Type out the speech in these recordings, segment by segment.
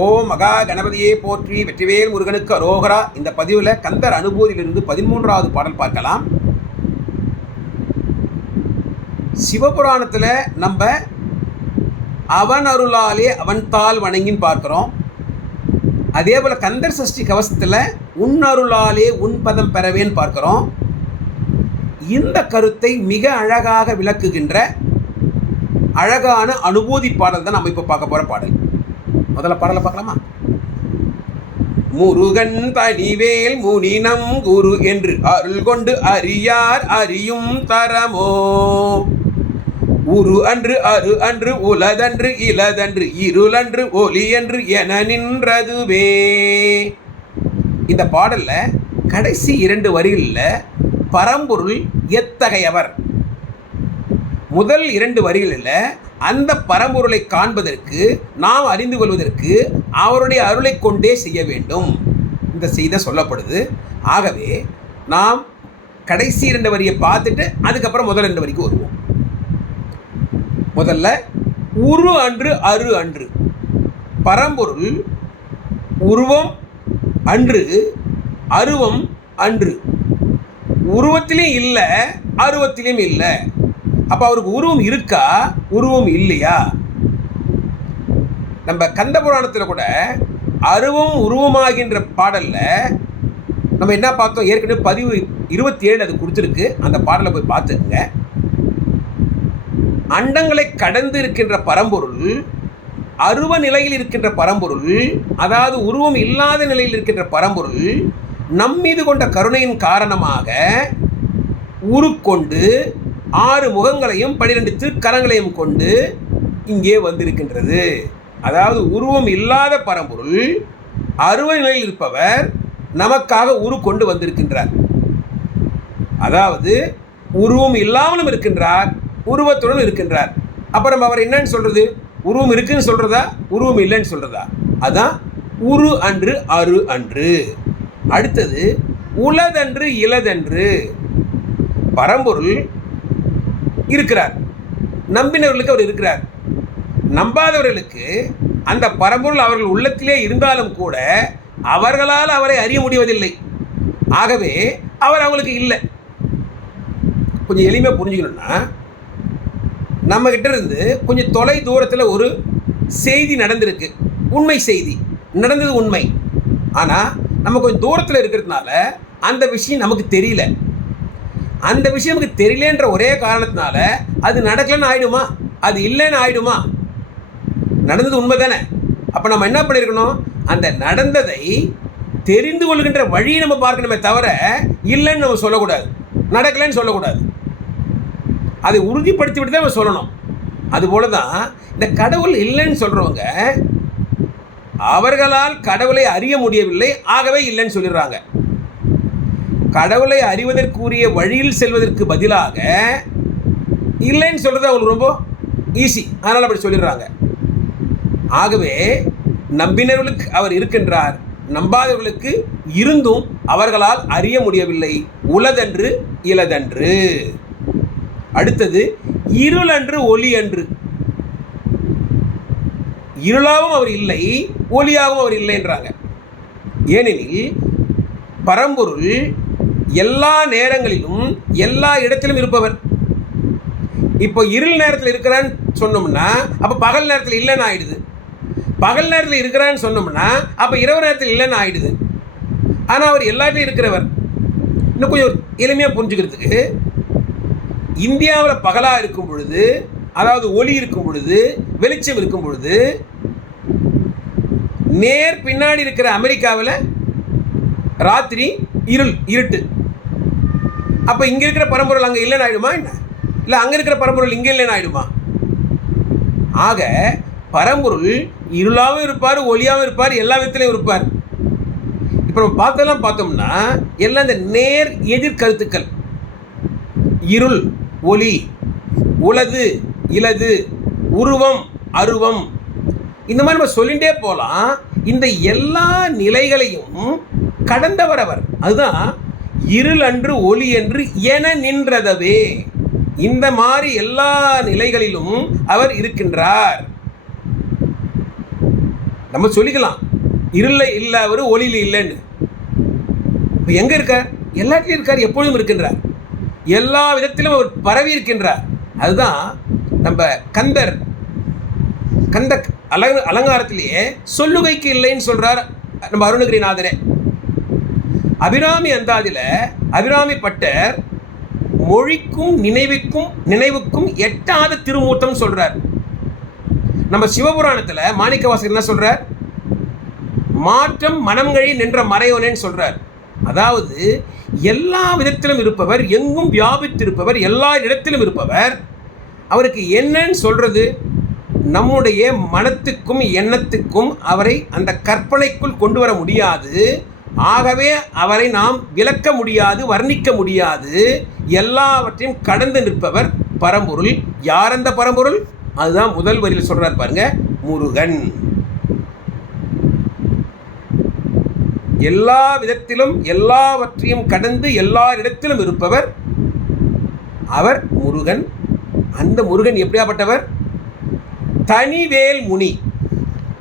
ஓம் மகா கணபதியே போற்றி, வெற்றிவேல் முருகனுக்கு அரோகரா. இந்த பதிவில் கந்தர் அனுபூதியிலிருந்து 13வது பாடல் பார்க்கலாம். சிவபுராணத்தில் நம்ம அவன் அருளாலே அவன் தாள் வணங்கின்னு பார்க்குறோம். அதே போல் கந்தர் சஷ்டி கவசத்தில் உன் அருளாலே உன் பதம் பெறவேன்னு பார்க்குறோம். இந்த கருத்தை மிக அழகாக விளக்குகின்ற அழகான அனுபூதி பாடல் தான் நம்ம இப்போ பார்க்க போகிற பாடல். முதல்ல பாடலை பார்க்கலாமா? முருகன் தனிவேல் முனினம் குரு என்று அருள் கொண்டு அறியார் அறியும் தரமோ, உரு அன்று அரு அன்று உலதன்று இலதன்று இருளன்று ஒலி என்று என நின்றதுவே. இந்த பாடல்ல கடைசி 2 வரிகளில் பரம்பொருள் எத்தகையவர், முதல் 2 வரிகளில் அந்த பரம்பொருளை காண்பதற்கு, நாம் அறிந்து கொள்வதற்கு அவருடைய அருளை கொண்டே செய்ய வேண்டும் இந்த செய்தி சொல்லப்படுது. ஆகவே நாம் கடைசி 2 வரியை பார்த்துட்டு அதுக்கப்புறம் முதல் 2 வரிக்கு வருவோம். முதல்ல உரு அன்று அரு அன்று. பரம்பொருள் உருவம் அன்று, அருவம் அன்று. உருவத்திலையும் இல்லை, அருவத்திலையும் இல்லை. அப்போ அவருக்கு உருவம் இருக்கா, உருவம் இல்லையா? நம்ம கந்த புராணத்தில் கூட அருவம் உருவமாகின்ற பாடலில் நம்ம என்ன பார்த்தோம்? ஏற்கனவே பதிவு 27 அது கொடுத்துருக்கு. அந்த பாடலை போய் பார்த்துக்குங்க. அண்டங்களை கடந்து இருக்கின்ற பரம்பொருள், அருவ நிலையில் இருக்கின்ற பரம்பொருள், அதாவது உருவம் இல்லாத நிலையில் இருக்கின்ற பரம்பொருள் நம்மீது கொண்ட கருணையின் காரணமாக உருக்கொண்டு 6 முகங்களையும் 12 திருக்கரங்களையும் கொண்டு இங்கே வந்திருக்கின்றது. அதாவது உருவம் இல்லாத பரம்பொருள் அருவ நிலையில் இருப்பவர் நமக்காக உரு கொண்டு வந்திருக்கின்றார். அதாவது உருவம் இல்லாமலும் இருக்கின்றார், உருவத்துடன் இருக்கின்றார். அப்புறம் அவர் என்னன்னு சொல்றது? உருவம் இருக்குன்னு சொல்றதா, உருவம் இல்லைன்னு சொல்றதா? அதான் உரு அன்று அரு அன்று. அடுத்தது உலதன்று இலதன்று. பரம்பொருள் இருக்கிறார், நம்பினவர்களுக்கு அவர் இருக்கிறார். நம்பாதவர்களுக்கு அந்த பரம்பொருள் அவர்கள் உள்ளத்திலே இருந்தாலும் கூட அவர்களால் அவரை அறிய முடிவதில்லை. ஆகவே அவர் அவங்களுக்கு இல்லை. கொஞ்சம் எளிமையாக புரிஞ்சுக்கணும்னா, நம்ம கிட்ட இருந்து கொஞ்சம் தொலை தூரத்தில் ஒரு செய்தி நடந்திருக்கு, உண்மை செய்தி நடந்தது உண்மை. ஆனால் நம்ம கொஞ்சம் தூரத்தில் இருக்கிறதுனால அந்த விஷயம் நமக்கு தெரியல. அந்த விஷயம் நமக்கு தெரியலன்ற ஒரே காரணத்தினால அது நடக்கலன்னு ஆயிடுமா, அது இல்லைன்னு ஆயிடுமா? நடந்தது உண்மை தானே. அப்போ நம்ம என்ன பண்ணியிருக்கணும்? அந்த நடந்ததை தெரிந்து கொள்கின்ற வழியை நம்ம பார்க்கணுமே தவிர இல்லைன்னு நம்ம சொல்லக்கூடாது, நடக்கலைன்னு சொல்லக்கூடாது. அதை உறுதிப்படுத்திவிட்டு தான் நம்ம சொல்லணும். அதுபோல தான் இந்த கடவுள் இல்லைன்னு சொல்கிறவங்க அவர்களால் கடவுளை அறிய முடியவில்லை, ஆகவே இல்லைன்னு சொல்லிடுறாங்க. கடவுளை அறிவதற்குரிய வழியில் செல்வதற்கு பதிலாக இல்லைன்னு சொல்கிறது அவங்களுக்கு ரொம்ப ஈஸி, அதனால் அப்படி சொல்லிடுறாங்க. ஆகவே நம்பினவர்களுக்கு அவர் இருக்கின்றார், நம்பாதவர்களுக்கு இருந்தும் அவர்களால் அறிய முடியவில்லை. உலதன்று இலதன்று. அடுத்தது இருள் அன்று ஒளி அன்று. இருளாகவும் அவர் இல்லை, ஒளியாகவும் அவர் இல்லைன்றாங்க. ஏனெனில் பரம்பொருள் எல்லா நேரங்களிலும் எல்லா இடத்திலும் இருப்பவர். இப்போ இருள் நேரத்தில் இருக்கிறான்னு சொன்னோம்னா அப்போ பகல் நேரத்தில் இல்லைன்னு ஆயிடுது. பகல் நேரத்தில் இருக்கிறான்னு சொன்னோம்னா அப்போ இரவு நேரத்தில் இல்லைன்னு ஆயிடுது. ஆனால் அவர் எல்லாத்தையும் இருக்கிறவர். இன்னும் கொஞ்சம் எளிமையாக புரிஞ்சுக்கிறதுக்கு, இந்தியாவில் பகலாக இருக்கும் பொழுது, அதாவது ஒளி இருக்கும் பொழுது, வெளிச்சம் இருக்கும் பொழுது, நேர் பின்னாடி இருக்கிற அமெரிக்காவில் ராத்திரி இருட்டு. அப்போ இங்கே இருக்கிற பரம்பொருள் அங்கே இல்லைன்னு ஆயிடுமா என்ன? இல்லை அங்கே இருக்கிற பரம்பொருள் இங்கே இல்லைன்னு ஆயிடுமா? ஆக பரம்பொருள் இருளாகவும் இருப்பார், ஒளியாகவும் இருப்பார், எல்லா விதத்திலையும் இருப்பார். இப்போ நம்ம பார்த்தோம்னா எல்லாம் இந்த நேர் எதிர்கருத்துக்கள். இருள் ஒளி, உலது இலது, உருவம் அருவம், இந்த மாதிரி நம்ம சொல்லிகிட்டே போகலாம். இந்த எல்லா நிலைகளையும் கடந்தவர் அவர். அதுதான் இருள் அன்று ஒளி என்று என நின்றதவே. இந்த மாதிரி எல்லா நிலைகளிலும் அவர் இருக்கின்றார். நம்ம சொல்லிக்கலாம் இருள இல்லை அவர் ஒளியில் இல்லைன்னு. இப்போ எங்கே இருக்கார்? எல்லாத்திலையும் இருக்கார், எப்பொழுதும் இருக்கின்றார், எல்லா விதத்திலும் அவர் பரவி இருக்கின்றார். அதுதான் நம்ம கந்த அலங்காரத்திலேயே சொல்லுகைக்கு இல்லைன்னு சொல்றார் நம்ம அருணகிரிநாதரே. அபிராமி அந்தாதியில் அபிராமி பட்டர் மொழிக்கும் நினைவுக்கும் எட்டாத திருமூர்த்தம் சொல்றார். நம்ம சிவபுராணத்தில் மாணிக்கவாசகர் என்ன சொல்றார்? மாற்றம் மனம்கழி நின்ற மறையோனேன்னு சொல்றார். அதாவது எல்லா விதத்திலும் இருப்பவர், எங்கும் வியாபித்திருப்பவர், எல்லா இடத்திலும் இருப்பவர். அவருக்கு என்னன்னு சொல்றது? நம்முடைய மனத்துக்கும் எண்ணத்துக்கும் அவரை அந்த கற்பனைக்குள் கொண்டு வர முடியாது. ஆகவே அவரை நாம் விளக்க முடியாது, வர்ணிக்க முடியாது. எல்லாவற்றையும் கடந்து நிற்பவர் பரம்பொருள். யார் அந்த பரம்பொருள்? அதுதான் முதல் வரியில் சொல்றார் பாருங்க, முருகன். எல்லா விதத்திலும் எல்லாவற்றையும் கடந்து எல்லா இடத்திலும் இருப்பவர் அவர் முருகன். அந்த முருகன் எப்படியாப்பட்டவர்? தனிவேல் முனி.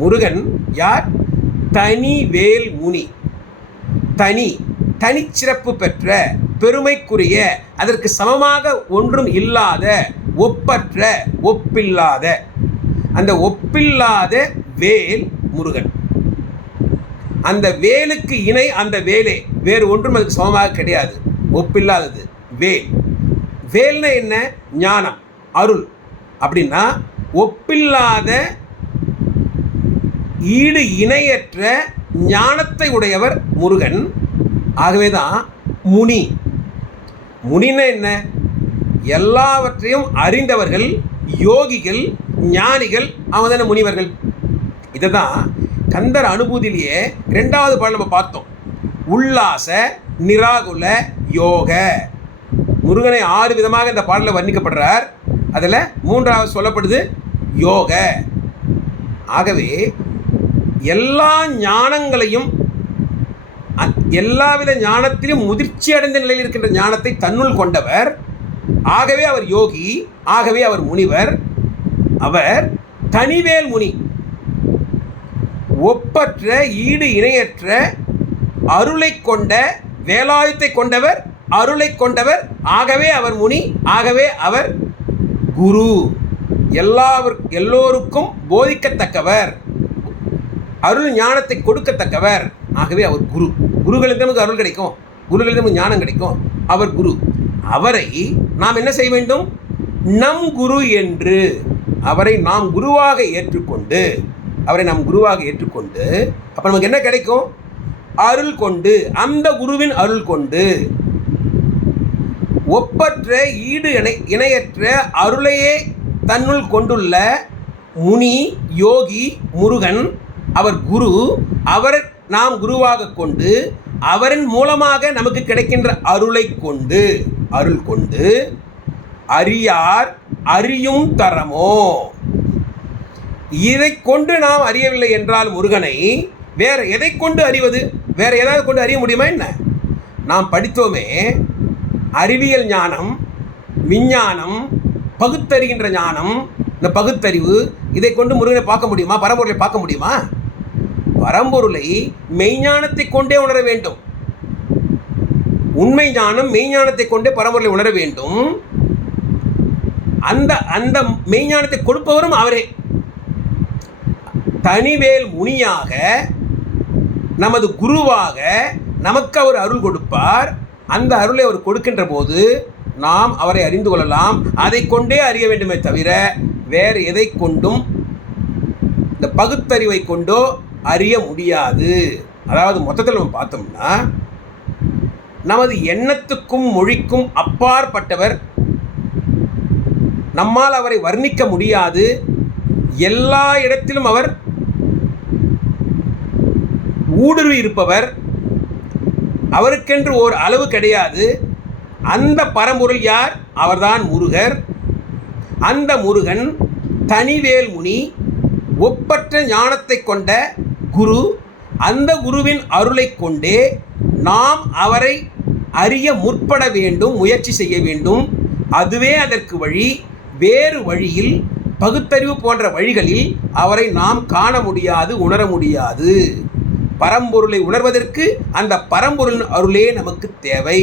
முருகன் யார்? தனிவேல் முனி. தனிச்சிறப்பு பெற்ற, பெருமைக்குரிய, அதற்கு சமமாக ஒன்றும் இல்லாத, ஒப்பற்ற, ஒப்பில்லாத, அந்த ஒப்பில்லாத வேல் முருகன். அந்த வேலுக்கு இணை அந்த வேலே, வேறு ஒன்றும் அதுக்கு சமமாக கிடையாது, ஒப்பில்லாதது வேல். வேல்னா என்ன? ஞானம், அருள். அப்படின்னா ஒப்பில்லாத, ஈடு இணையற்ற ஞானத்தை உடையவர் முருகன். ஆகவேதான் முனி. முனின்னா என்ன? எல்லாவற்றையும் அறிந்தவர்கள், யோகிகள், ஞானிகள், அவங்க தானே முனிவர்கள். இதை தான் கந்தர் அனுபூதியிலேயே 2வது பாடல் நம்ம பார்த்தோம். உல்லாச நிராகுல யோக. முருகனை 6 விதமாக இந்த பாடலில் வர்ணிக்கப்படுறார். அதில் 3வது சொல்லப்படுது யோக. ஆகவே எல்லா ஞானங்களையும், எல்லாவித ஞானத்திலும் முதிர்ச்சி அடைந்த நிலையில் இருக்கின்ற ஞானத்தை தன்னுள் கொண்டவர். ஆகவே அவர் யோகி, ஆகவே அவர் முனிவர். அவர் தனிவேல் முனி. ஒப்பற்ற, ஈடு இணையற்ற அருளை கொண்ட, வேலாயுத்தை கொண்டவர், அருளை கொண்டவர். ஆகவே அவர் முனி, ஆகவே அவர் குரு. எல்லோருக்கும் போதிக்கத்தக்கவர், அருள் ஞானத்தை கொடுக்கத்தக்கவர். ஆகவே அவர் குரு. குருகளிடம் நமக்கு அருள் கிடைக்கும், குருகளிடம் நமக்கு ஞானம் கிடைக்கும். அவர் குரு. அவரை நாம் என்ன செய்ய வேண்டும்? நம் குரு என்று அவரை நாம் குருவாக ஏற்றுக்கொண்டு, அப்போ நமக்கு என்ன கிடைக்கும்? அருள் கொண்டு, அந்த குருவின் அருள் கொண்டு, ஒப்பற்ற, ஈடு இணையற்ற அருளையே தன்னுள் கொண்டுள்ள முனி, யோகி, முருகன். அவர் குரு. அவரை நாம் குருவாக கொண்டு, அவரின் மூலமாக நமக்கு கிடைக்கின்ற அருள் கொண்டு அறியார் அறியும் தரமோ. இதை கொண்டு நாம் அறியவில்லை என்றால் முருகனை, வேற எதை கொண்டு அறிவது? வேற ஏதாவது கொண்டு அறிய முடியுமா என்ன? நாம் படித்தோமே, அறிவியல் ஞானம், விஞ்ஞானம், பகுத்தறிகின்ற ஞானம், இந்த பகுத்தறிவு, இதை கொண்டு முருகனை பார்க்க முடியுமா? பரம்பொருளை பார்க்க முடியுமா? பரம்பொருளை மெய்ஞானத்தை கொண்டே உணர வேண்டும். உண்மை ஞானம் மெய்ஞானத்தை கொண்டே பரம்பொருளை உணர வேண்டும். அந்த மெய்ஞானத்தை கொடுப்பவரும் அவரே. தனிவேல் முனியாக, நமது குருவாக நமக்கு அவர் அருள் கொடுப்பார். அந்த அருளை அவர் கொடுக்கின்ற போது நாம் அவரை அறிந்து கொள்ளலாம். அதை கொண்டே அறிய வேண்டுமே தவிர வேறு எதை கொண்டும், இந்த பகுத்தறிவை கொண்டோ அறிய முடியாது. அதாவது மொத்தத்தில் நம்ம பார்த்தோம்னா, நமது எண்ணத்துக்கும் மொழிக்கும் அப்பாற்பட்டவர். நம்மால் அவரை வர்ணிக்க முடியாது. எல்லா இடத்திலும் அவர் ஊடுருவி இருப்பவர். அவருக்கென்று ஓர் அளவு கிடையாது. அந்த பரம்பொருள் யார்? அவர்தான் முருகர். அந்த முருகன் தனிவேல் முனி, ஒப்பற்ற ஞானத்தை கொண்ட குரு. அந்த குருவின் அருளை கொண்டே நாம் அவரை அறிய முற்பட வேண்டும், முயற்சி செய்ய வேண்டும். அதுவே அதற்கு வழி. வேறு வழியில் பகுத்தறிவு போன்ற வழிகளில் அவரை நாம் காண முடியாது, உணர முடியாது. பரம்பொருளை உணர்வதற்கு அந்த பரம்பொருளின் அருளே நமக்கு தேவை.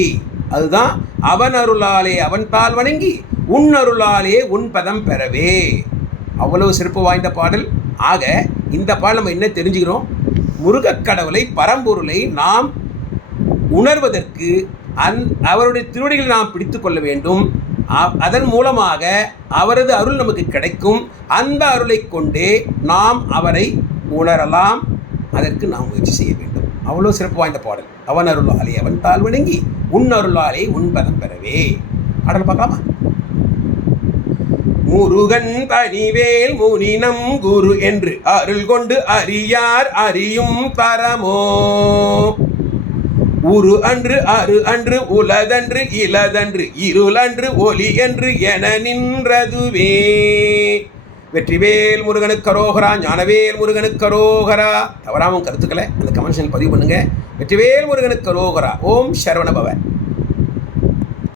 அதுதான் அவன் அருளாலே அவன் தாள் வணங்கி உன் அருளாலே உன் பதம் பெறவே. அவ்வளவு சிறப்பு வாய்ந்த பாடல். ஆக இந்த பாடல் நம்ம என்ன தெரிஞ்சுக்கிறோம்? முருகக்கடவுளை, பரம்பொருளை நாம் உணர்வதற்கு அவருடைய திருவடிகளை நாம் பிடித்து கொள்ள வேண்டும். அதன் மூலமாக அவரது அருள் நமக்கு கிடைக்கும். அந்த அருளை கொண்டே நாம் அவரை உணரலாம். அதற்கு நாம் முயற்சி செய்ய வேண்டும். அவ்வளோ சிறப்பு வாய்ந்த பாடல். அவன் அருளாலே அவன் தாள் வணங்கி உன் அருளாலே உன் பதம் பெறவே. பாடல் பார்க்கலாமா? முருகன் தனிவேல் முனினம் குரு என்று அருள் கொண்டு அறியார் அறியும் தரமோ. உரு அன்று அரு அன்று உலதன்று இலதன்று இருளன்று ஒலி என்று என நின்றதுவே. வெற்றிவேல் முருகனுக்கு அரோகரா, ஞானவேல் முருகனுக்கு அரோகரா. தவறாமல் கருத்துக்களை அந்த கமெண்ட்ஸில் பதிவு பண்ணுங்க. வெற்றிவேல் முருகனுக்கு அரோகரா. ஓம் சரவண பவ.